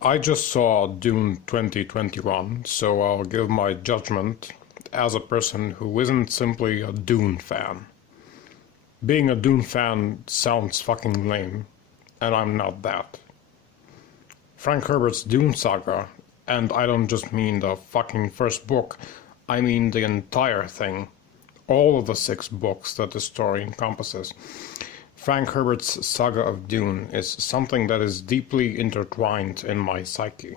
I just saw Dune 2021, so I'll give my judgment as a person who isn't simply a Dune fan. Being a Dune fan sounds fucking lame, and I'm not that. Frank Herbert's Dune saga, and I don't just mean the fucking first book, I mean the entire thing, all of the 6 books that the story encompasses. Frank Herbert's saga of Dune is something that is deeply intertwined in my psyche,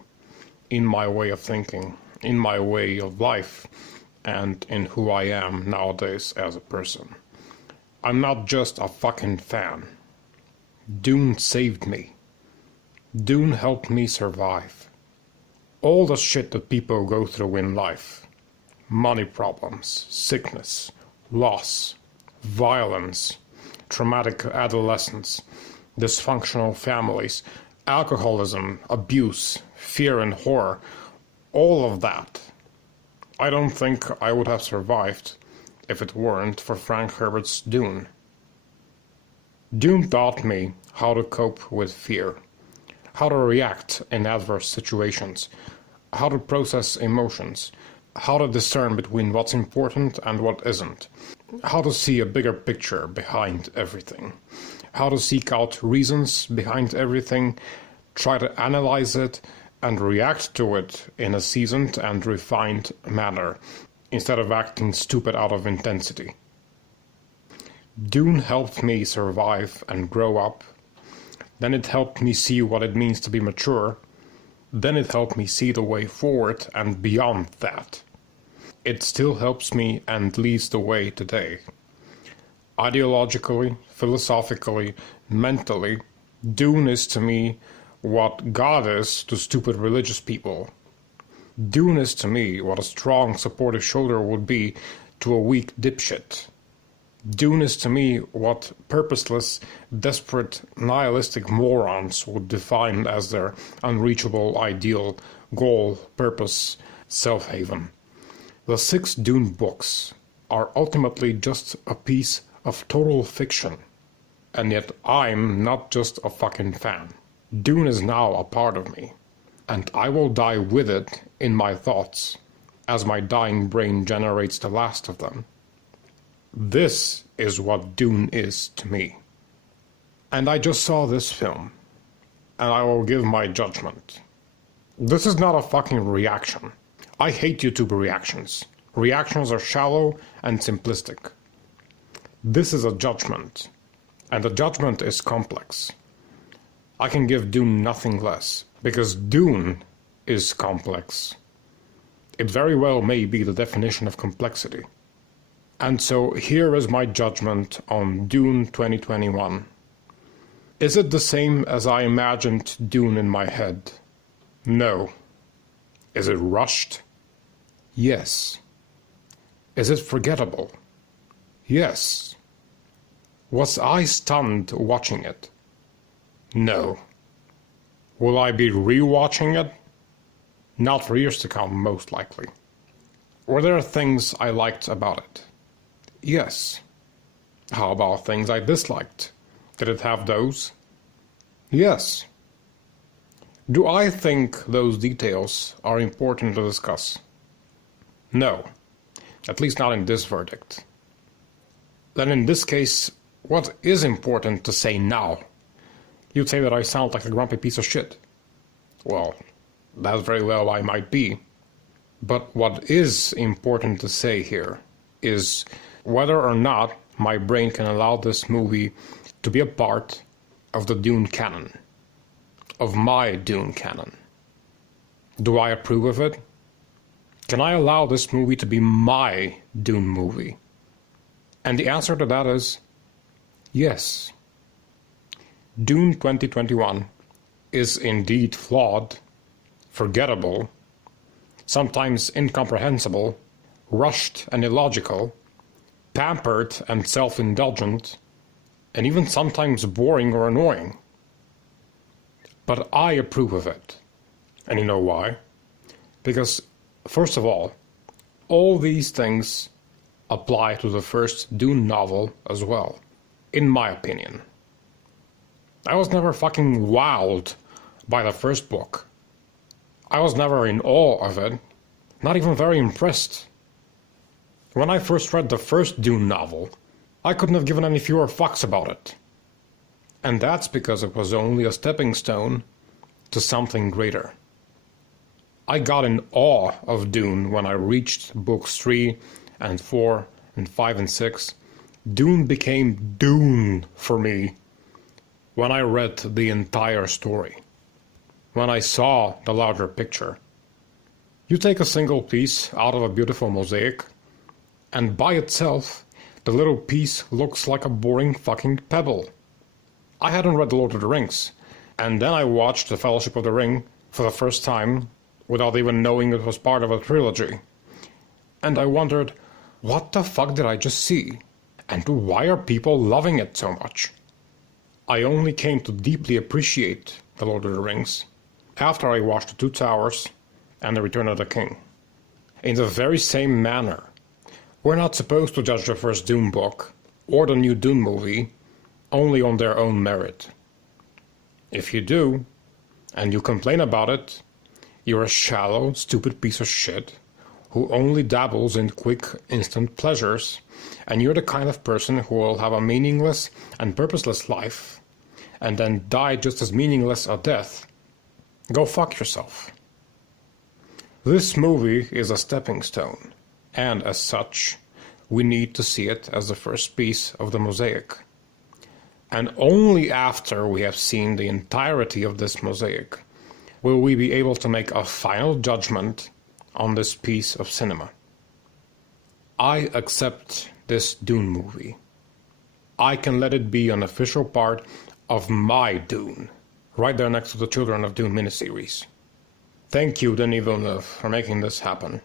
in my way of thinking, in my way of life, and in who I am nowadays as a person. I'm not just a fucking fan. Dune saved me. Dune helped me survive. All the shit that people go through in life, money problems, sickness, loss, violence, traumatic adolescence, dysfunctional families, alcoholism, abuse, fear and horror, all of that. I don't think I would have survived if it weren't for Frank Herbert's Dune. Dune taught me how to cope with fear, how to react in adverse situations, how to process emotions, how to discern between what's important and what isn't, how to see a bigger picture behind everything, how to seek out reasons behind everything, try to analyze it, and react to it in a seasoned and refined manner, instead of acting stupid out of intensity. Dune helped me survive and grow up. Then it helped me see what it means to be mature. Then it helped me see the way forward and beyond that. It still helps me and leads the way today. Ideologically, philosophically, mentally, Dune is to me what God is to stupid religious people. Dune is to me what a strong, supportive shoulder would be to a weak dipshit. Dune is to me what purposeless, desperate, nihilistic morons would define as their unreachable ideal, goal, purpose, self-haven. The 6 Dune books are ultimately just a piece of total fiction. And yet I'm not just a fucking fan. Dune is now a part of me. And I will die with it in my thoughts, as my dying brain generates the last of them. This is what Dune is to me. And I just saw this film, and I will give my judgment. This is not a fucking reaction. I hate YouTube reactions. Reactions are shallow and simplistic. This is a judgment, and the judgment is complex. I can give Dune nothing less, because Dune is complex. It very well may be the definition of complexity. And so here is my judgment on Dune 2021. Is it the same as I imagined Dune in my head? No. Is it rushed? Yes. Is it forgettable? Yes. Was I stunned watching it? No. Will I be rewatching it? Not for years to come, most likely. Were there things I liked about it? Yes. How about things I disliked? Did it have those? Yes. Do I think those details are important to discuss? No. At least not in this verdict. Then in this case, what is important to say now? You'd say that I sound like a grumpy piece of shit. Well, that's very well I might be. But what is important to say here is whether or not my brain can allow this movie to be a part of the Dune canon. Of my Dune canon. Do I approve of it? Can I allow this movie to be my Dune movie? And the answer to that is yes. Dune 2021 is indeed flawed, forgettable, sometimes incomprehensible, rushed and illogical, pampered and self-indulgent, and even sometimes boring or annoying. But I approve of it. And you know why? Because, first of all these things apply to the first Dune novel as well, in my opinion. I was never fucking wowed by the first book. I was never in awe of it, not even very impressed. When I first read the first Dune novel, I couldn't have given any fewer fucks about it. And that's because it was only a stepping stone to something greater. I got in awe of Dune when I reached books 3 and 4 and 5 and 6. Dune became Dune for me when I read the entire story, when I saw the larger picture. You take a single piece out of a beautiful mosaic, and by itself, the little piece looks like a boring fucking pebble. I hadn't read The Lord of the Rings, and then I watched The Fellowship of the Ring for the first time without even knowing it was part of a trilogy. And I wondered, what the fuck did I just see? And why are people loving it so much? I only came to deeply appreciate The Lord of the Rings after I watched The Two Towers and The Return of the King. In the very same manner, we're not supposed to judge the first Dune book or the new Dune movie only on their own merit. If you do, and you complain about it, you're a shallow, stupid piece of shit who only dabbles in quick, instant pleasures, and you're the kind of person who will have a meaningless and purposeless life and then die just as meaningless a death. Go fuck yourself. This movie is a stepping stone, and as such, we need to see it as the first piece of the mosaic. And only after we have seen the entirety of this mosaic will we be able to make a final judgment on this piece of cinema. I accept this Dune movie. I can let it be an official part of my Dune, right there next to the Children of Dune miniseries. Thank you, Denis Villeneuve, for making this happen.